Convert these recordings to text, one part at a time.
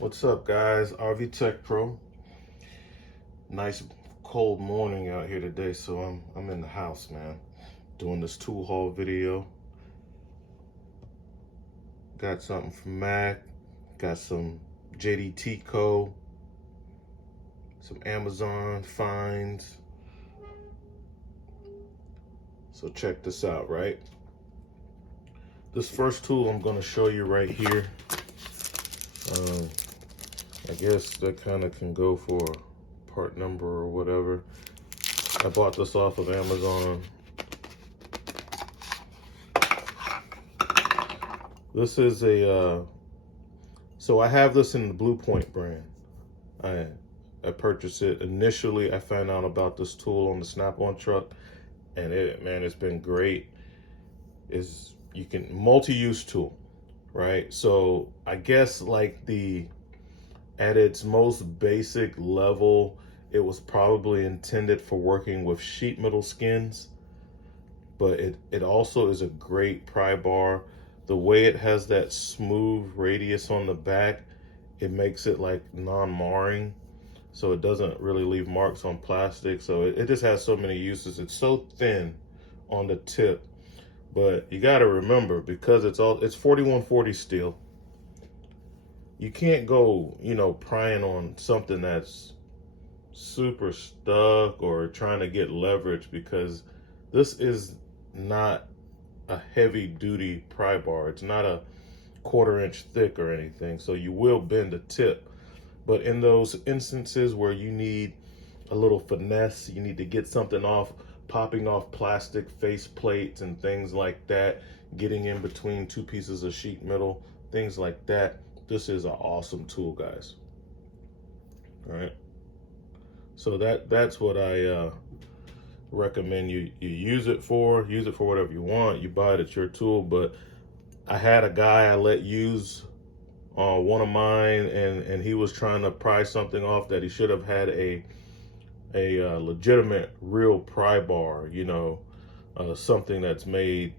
What's up, guys? RV Tech Pro. Nice cold morning out here today, so I'm in the house, man, doing this tool haul video. Got something from Mac, got some JD Tico, some Amazon finds. So check this out, right? This first tool I'm going to show you right here. I guess that kind of can go for part number or whatever. I bought this off of Amazon. This is so I have this in the Blue Point brand. I purchased it initially. I found out about this tool on the Snap-on truck, and it's been great. You can multi-use tool, right? So I guess like at its most basic level, it was probably intended for working with sheet metal skins, but it also is a great pry bar. The way it has that smooth radius on the back, it makes it like non-marring, so it doesn't really leave marks on plastic. So it just has so many uses. It's so thin on the tip, but you got to remember, because it's 4140 steel, you can't go, prying on something that's super stuck or trying to get leverage, because this is not a heavy duty pry bar. It's not a 1/4 inch thick or anything, so you will bend the tip. But in those instances where you need a little finesse, you need to get something off, popping off plastic face plates and things like that, getting in between two pieces of sheet metal, things like that, this is an awesome tool, guys. All right, so that's what I recommend you use it for. Use it for whatever you want. You buy it, it's your tool. But I had a guy I let use one of mine, and he was trying to pry something off that he should have had a legitimate real pry bar, something that's made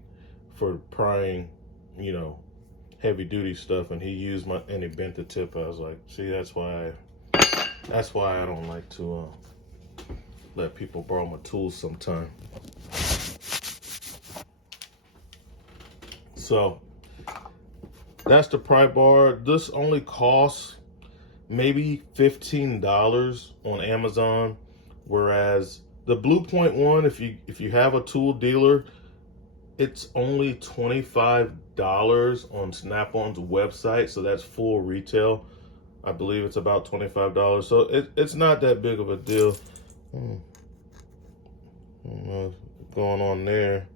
for prying, heavy duty stuff, and he bent the tip. I was like, see, that's why I don't like to let people borrow my tools sometime. So that's the pry bar. This only costs maybe $15 on Amazon, whereas the Blue Point one, if you have a tool dealer, it's only $25 on Snap-on's website. So that's full retail. I believe it's about $25. So it's not that big of a deal. I don't know what's going on there.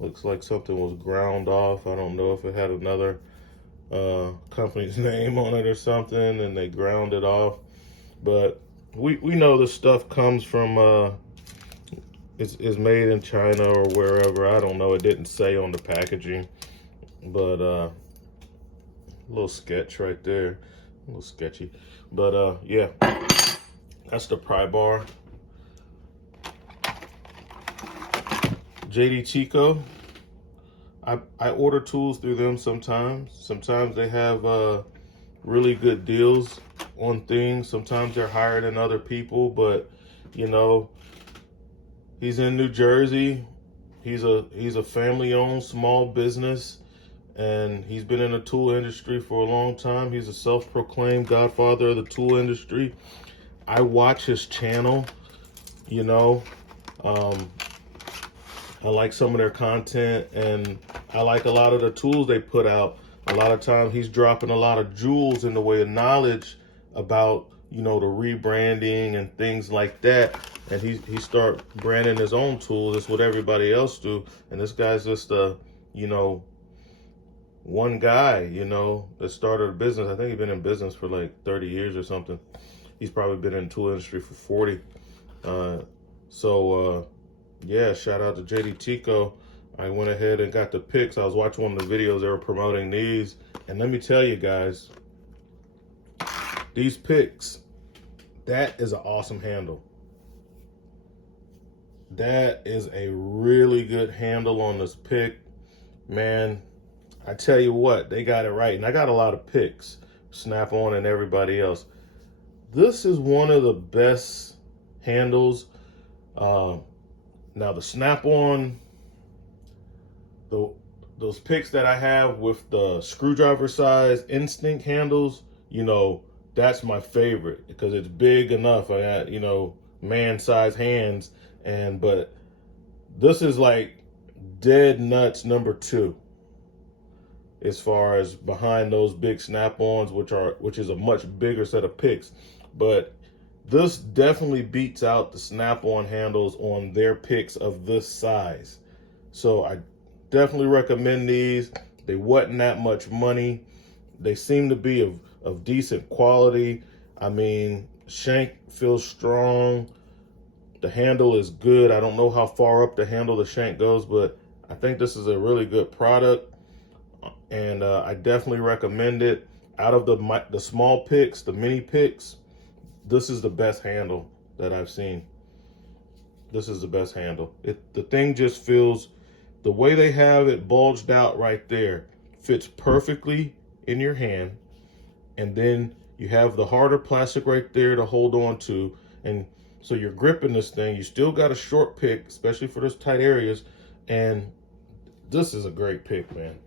Looks like something was ground off. I don't know if it had another company's name on it or something, and they ground it off. But we know this stuff comes from is made in China or wherever. I don't know. It didn't say on the packaging, but a little sketch right there, a little sketchy. But yeah, that's the pry bar. JD Tico, I order tools through them sometimes. Sometimes they have really good deals on things. Sometimes they're higher than other people, but he's in New Jersey. He's a family-owned small business, and he's been in the tool industry for a long time. He's a self-proclaimed godfather of the tool industry. I watch his channel, I like some of their content, and I like a lot of the tools they put out. A lot of times he's dropping a lot of jewels in the way of knowledge about, the rebranding and things like that. And he start branding his own tools. That's what everybody else do. And this guy's just one guy, that started a business. I think he's been in business for like 30 years or something. He's probably been in the tool industry for 40. Yeah, shout out to JD Tico. I went ahead and got the picks. I was watching one of the videos, they were promoting these. And let me tell you guys, these picks, that is an awesome handle. That is a really good handle on this pick. Man, I tell you what, they got it right. And I got a lot of picks, Snap-on and everybody else. This is one of the best handles. Now the Snap-on, those picks that I have with the screwdriver size instinct handles, you know, that's my favorite because it's big enough. I got, you know, man size hands, but this is like dead nuts number 2 as far as behind those big Snap-ons, which is a much bigger set of picks. But this definitely beats out the Snap-on handles on their picks of this size. So I definitely recommend these. They wasn't that much money. They seem to be of decent quality. I mean, shank feels strong. The handle is good. I don't know how far up the handle the shank goes, but I think this is a really good product. And I definitely recommend it. Out of the small picks, the mini picks, this is the best handle that I've seen. This is the best handle. The thing just feels, the way they have it bulged out right there, fits perfectly in your hand. And then you have the harder plastic right there to hold on to. And so you're gripping this thing. You still got a short pick, especially for those tight areas. And this is a great pick, man.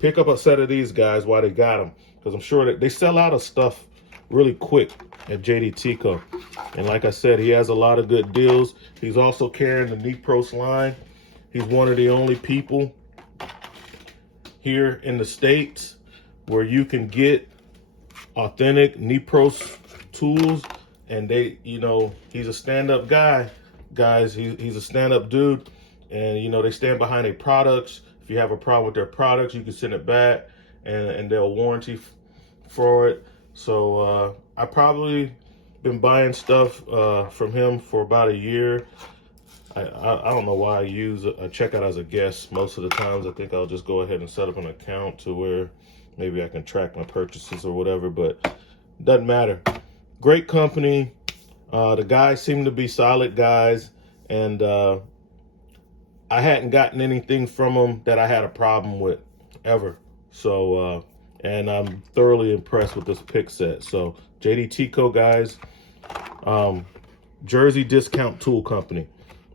Pick up a set of these guys while they got them, because I'm sure that they sell out of stuff really quick at JD Tico. And like I said, he has a lot of good deals. He's also carrying the Nepros line. He's one of the only people here in the States where you can get authentic Nepros tools. And they, you know, he's a stand-up guy, guys. He's a stand-up dude. And, you know, they stand behind their products. If you have a problem with their products, you can send it back and they'll warranty for it. So I probably been buying stuff from him for about a year. I don't know why I use a checkout as a guest most of the times. I think I'll just go ahead and set up an account to where maybe I can track my purchases or whatever, but it doesn't matter. Great company. The guys seem to be solid guys, and I hadn't gotten anything from them that I had a problem with ever. So, and I'm thoroughly impressed with this pick set. So, JD Tico, guys, Jersey Discount Tool Company.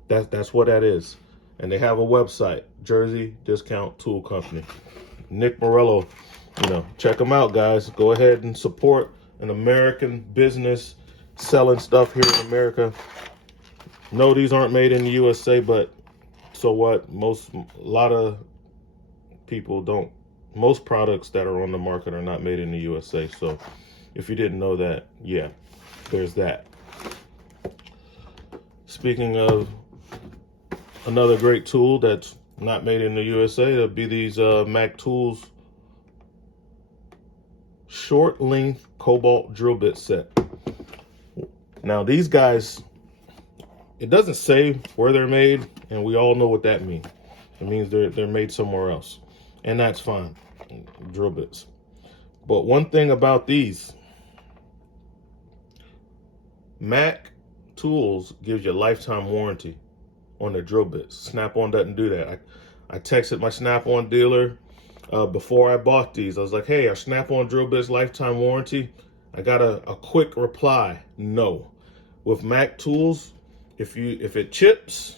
That's what that is. And they have a website, Jersey Discount Tool Company. Nick Morello, you know, check them out, guys. Go ahead and support an American business selling stuff here in America. No, these aren't made in the USA, but so what? A lot of people don't. Most products that are on the market are not made in the USA. So if you didn't know that, yeah, there's that. Speaking of another great tool that's not made in the USA, it'll be these Mac Tools short length Cobalt drill bit set. Now these guys, it doesn't say where they're made, and we all know what that means. It means they're made somewhere else, and that's fine. Drill bits. But one thing about these, Mac Tools gives you a lifetime warranty on their drill bits. Snap-on doesn't do that. I texted my Snap-on dealer before I bought these. I was like, hey, are Snap-on drill bits lifetime warranty? I got a quick reply, no. With Mac Tools, if it chips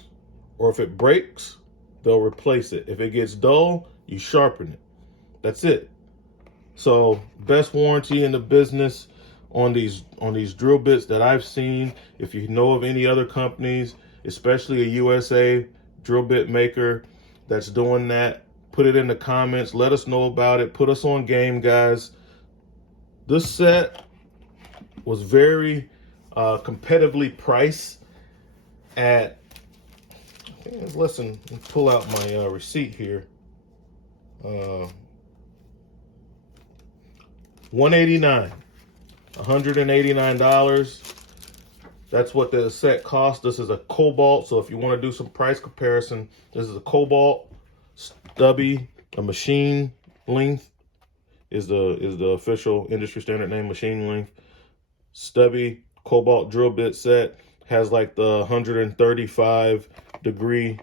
or if it breaks, they'll replace it. If it gets dull, you sharpen it. That's it. So best warranty in the business on these drill bits that I've seen. If you know of any other companies, especially a USA drill bit maker that's doing that, put it in the comments. Let us know about it. Put us on game, guys. This set was very competitively priced at, listen, pull out my receipt here. $189. $189. That's what the set cost. This is a Cobalt, so if you want to do some price comparison, this is a Cobalt stubby. A machine length is the official industry standard name. Machine length stubby Cobalt drill bit set. Has like the 135 degree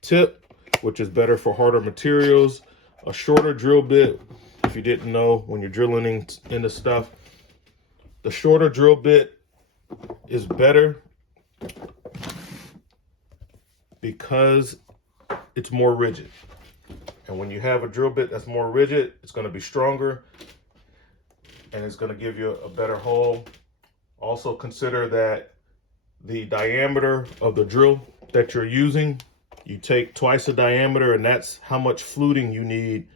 tip, which is better for harder materials. a shorter drill bit, if you didn't know, when you're drilling into stuff, the shorter drill bit is better because it's more rigid. And when you have a drill bit that's more rigid, it's going to be stronger and it's going to give you a better hole. Also consider that the diameter of the drill that you're using, you take twice the diameter, and that's how much fluting you need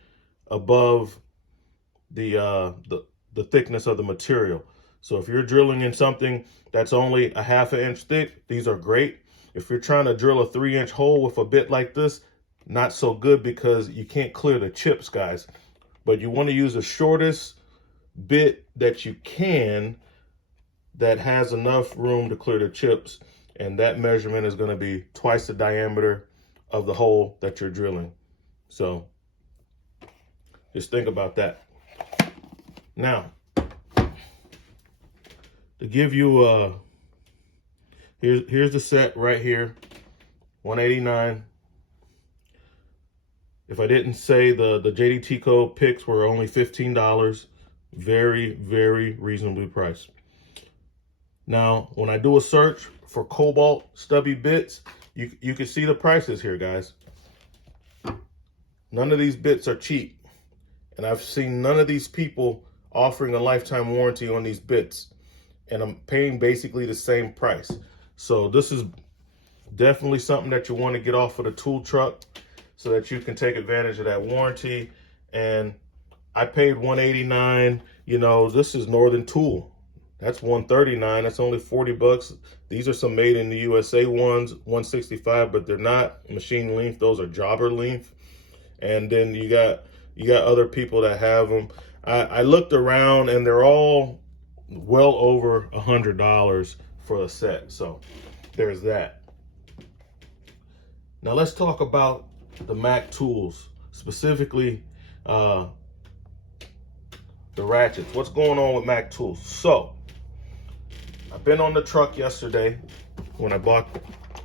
above the thickness of the material. So if you're drilling in something that's only a ½ inch thick, these are great. If you're trying to drill a 3-inch hole with a bit like this, not so good because you can't clear the chips, guys. But you want to use the shortest bit that you can that has enough room to clear the chips, and that measurement is going to be twice the diameter of the hole that you're drilling. So just think about that. Now, to give you here's the set right here, $189. If I didn't say the JD Tico picks were only $15, very, very reasonably priced. Now, when I do a search for Cobalt stubby bits, you can see the prices here, guys. None of these bits are cheap. And I've seen none of these people offering a lifetime warranty on these bits. And I'm paying basically the same price. So this is definitely something that you want to get off of the tool truck so that you can take advantage of that warranty. And I paid $189. You know, this is Northern Tool. That's $139. That's only $40. These are some made in the USA ones, $165, but they're not machine length. Those are jobber length. And then you got other people that have them. I looked around and they're all well over $100 for a set. So there's that. Now let's talk about the Mac tools, specifically the ratchets. What's going on with Mac tools? So I've been on the truck yesterday when I bought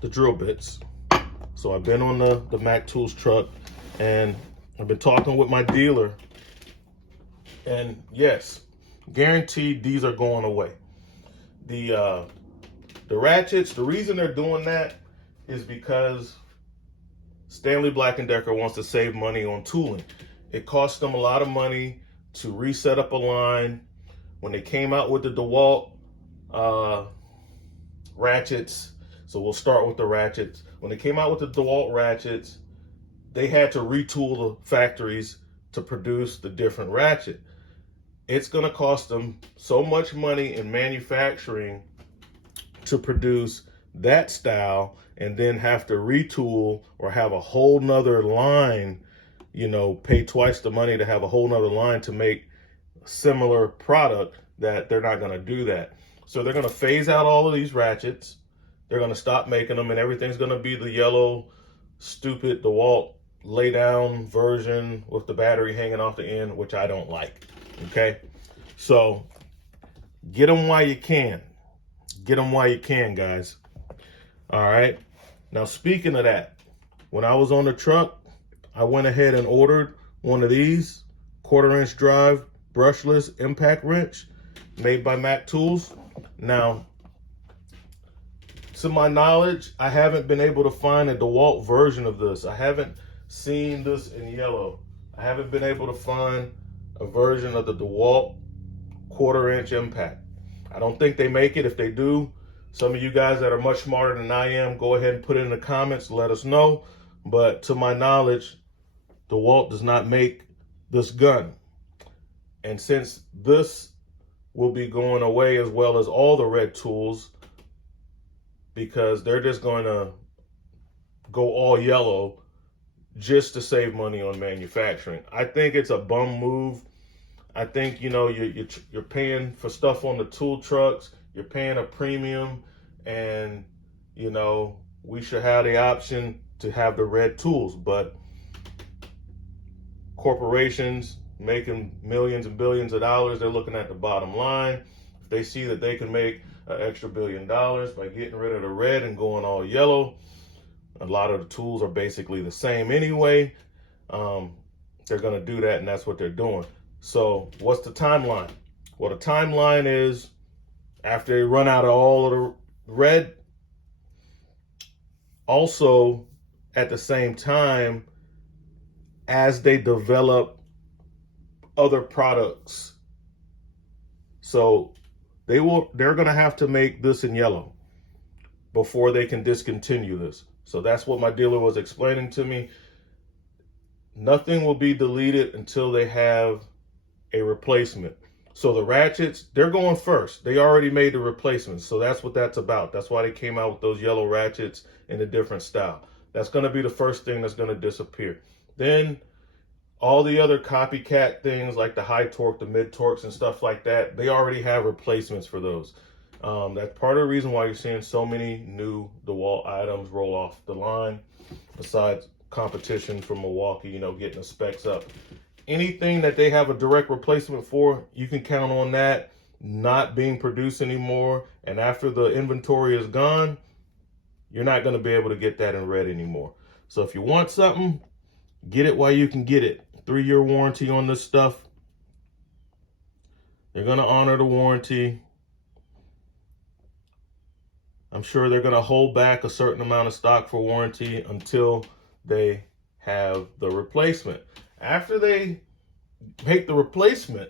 the drill bits. So I've been on the Mac Tools truck, and I've been talking with my dealer. And yes, guaranteed these are going away. The ratchets, the reason they're doing that is because Stanley Black & Decker wants to save money on tooling. It costs them a lot of money to reset up a line. When they came out with the DeWalt ratchets, so we'll start with the ratchets. When they came out with the DeWalt ratchets, they had to retool the factories to produce the different ratchet. It's going to cost them so much money in manufacturing to produce that style and then have to retool or have a whole nother line, you know, pay twice the money to have a whole nother line to make a similar product. That they're not going to do that. So they're going to phase out all of these ratchets. They're going to stop making them, and everything's going to be the yellow, stupid DeWalt lay down version with the battery hanging off the end, which I don't like. Okay, so get them while you can. Get them while you can, guys. All right. Now, speaking of that, when I was on the truck, I went ahead and ordered one of these 1/4-inch drive brushless impact wrench made by Mac Tools. Now, to my knowledge, I haven't been able to find a DeWalt version of this. I haven't seen this in yellow. I haven't been able to find a version of the DeWalt 1/4-inch impact. I don't think they make it. If they do, some of you guys that are much smarter than I am, go ahead and put it in the comments, let us know. But to my knowledge, DeWalt does not make this gun. And since this will be going away, as well as all the red tools, because they're just going to go all yellow just to save money on manufacturing. I think it's a bum move. I think, you know, you're paying for stuff on the tool trucks, you're paying a premium, and, you know, we should have the option to have the red tools. But corporations making millions and billions of dollars, they're looking at the bottom line. If they see that they can make an extra $1 billion by getting rid of the red and going all yellow, a lot of the tools are basically the same anyway. they're going to do that, and that's what they're doing. So what's the timeline? Well, the timeline is after they run out of all of the red, also at the same time as they develop other products. So they're going to have to make this in yellow before they can discontinue this. So that's what my dealer was explaining to me. Nothing will be deleted until they have a replacement. So the ratchets, they're going first. They already made the replacements. So that's what that's about. That's why they came out with those yellow ratchets in a different style. That's going to be the first thing that's going to disappear. Then all the other copycat things like the high torque, the mid torques and stuff like that, they already have replacements for those. That's part of the reason why you're seeing so many new DeWalt items roll off the line, besides competition from Milwaukee, you know, getting the specs up. Anything that they have a direct replacement for, you can count on that not being produced anymore. And after the inventory is gone, you're not going to be able to get that in red anymore. So if you want something, get it while you can get it. 3-year warranty on this stuff. They're going to honor the warranty. I'm sure they're going to hold back a certain amount of stock for warranty until they have the replacement. After they make the replacement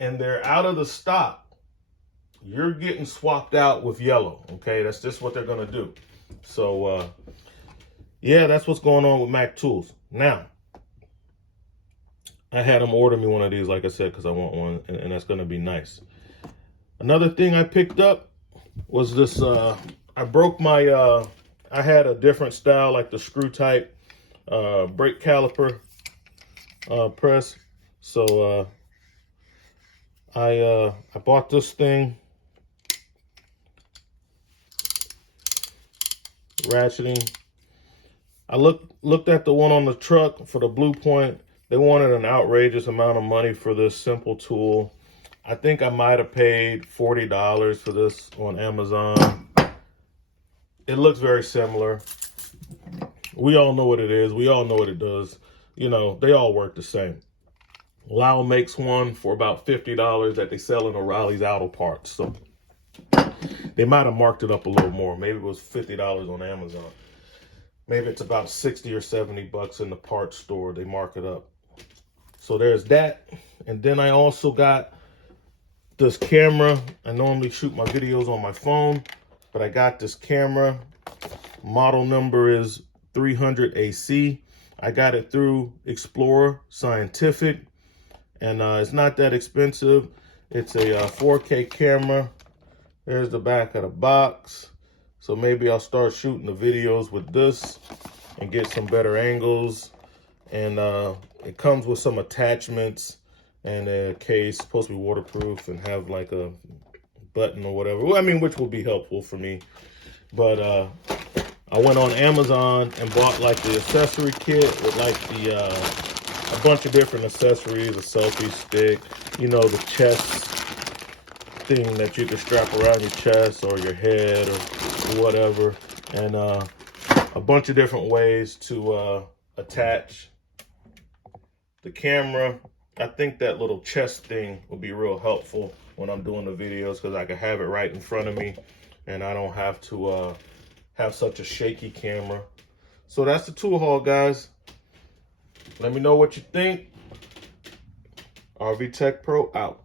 and they're out of the stock, you're getting swapped out with yellow. Okay, that's just what they're going to do. So, yeah, that's what's going on with Mac Tools. Now, I had them order me one of these, like I said, because I want one, and that's going to be nice. Another thing I picked up was this, I broke my, I had a different style, like the screw type brake caliper press. So I bought this thing, ratcheting. I looked at the one on the truck for the Blue Point. They wanted an outrageous amount of money for this simple tool. I think I might have paid $40 for this on Amazon. It looks very similar. We all know what it is. We all know what it does. You know, they all work the same. Lyle makes one for about $50 that they sell in O'Reilly's Auto Parts. So they might have marked it up a little more. Maybe it was $50 on Amazon. Maybe it's about 60 or 70 bucks in the parts store. They mark it up. So there's that. And then I also got this camera. I normally shoot my videos on my phone, but I got this camera. Model number is 300 AC. I got it through Explorer Scientific, and it's not that expensive. It's a 4K camera. There's the back of the box. So maybe I'll start shooting the videos with this and get some better angles. And it comes with some attachments and a case, supposed to be waterproof and have like a button or whatever. Well, I mean, which will be helpful for me. But I went on Amazon and bought like the accessory kit with like the a bunch of different accessories, a selfie stick, you know, the chest thing that you can strap around your chest or your head or whatever, and a bunch of different ways to attach the camera. I think that little chest thing will be real helpful when I'm doing the videos, because I can have it right in front of me and I don't have to have such a shaky camera. So that's the tool haul, guys. Let me know what you think. RV Tech Pro out.